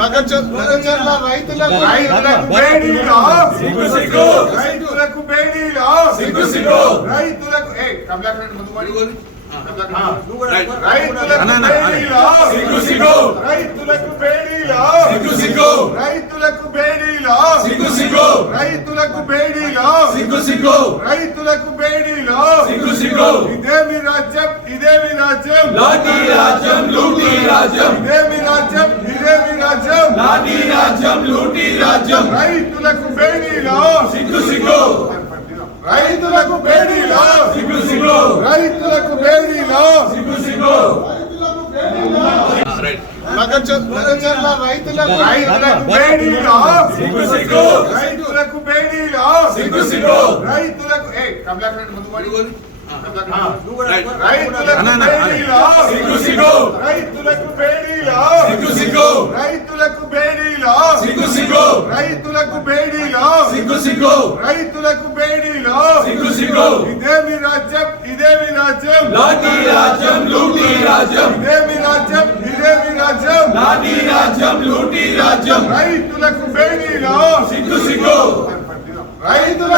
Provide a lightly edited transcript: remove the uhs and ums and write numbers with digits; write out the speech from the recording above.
లగచర్ల రైతులకు బేడీలో సిగ్గు సిగ్గు, రైతులకు బేడీలో సిగ్గు సిగ్గు, రైతులకు కమలాకర్ ముందు పడి రైతులకు బేడీలో సిగ్గు సిగ్గు, రైతులకు బేడీలో సిగ్గు సిగ్గు, రైతులకు బేడీలో సిగ్గు సిగ్గు, రైతులకు బేడీలో సిగ్గు సిగ్గు. ఇదేమి రాజ్యం, ఇదేమి రాజ్యం, లాఠీ రాజ్యం, లూటీ రాజ్యం, ఇదేమి రాజ్యం, ఇదేమి రాజ్యం, లాఠీ రాజ్యం, లూటీ రాజ్యం, రైతులకు బేడీలో సిగ్గు సిగ్గు, రైతులకు బేడీలో సిగ్గు సిగ్గు, రైతులకు బేడీలో సిగ్గు సిగ్గు, లగచర్ల రైతులకు బేడీలో సిగ్గు సిగ్గు, రైతులకు బేడీలో సిగ్గు సిగ్గు, రైతులకు కమలాకర్ ముందు పడి సిగ్గు సిగ్గు, రైతులకు బేడీలో సిగ్గు సిగ్గు, రైతులకు బేడీలో సిగ్గు సిగ్గు, రైతులకు బేడీలో సిగ్గు సిగ్గు, రైతులకు బేడీలో సిగ్గు సిగ్గు. ఇదేమి రాజ్యం, ఇదేమి రాజ్యం, లాఠీ రాజ్యం, లూటీ రాజ్యం, ఇదేమి రాజ్యం, ఇదేమి రాజ్యం, లాఠీ రాజ్యం, లూటీ రాజ్యం, రైతులకు బేడీలో సిగ్గు సిగ్గు, రైతుల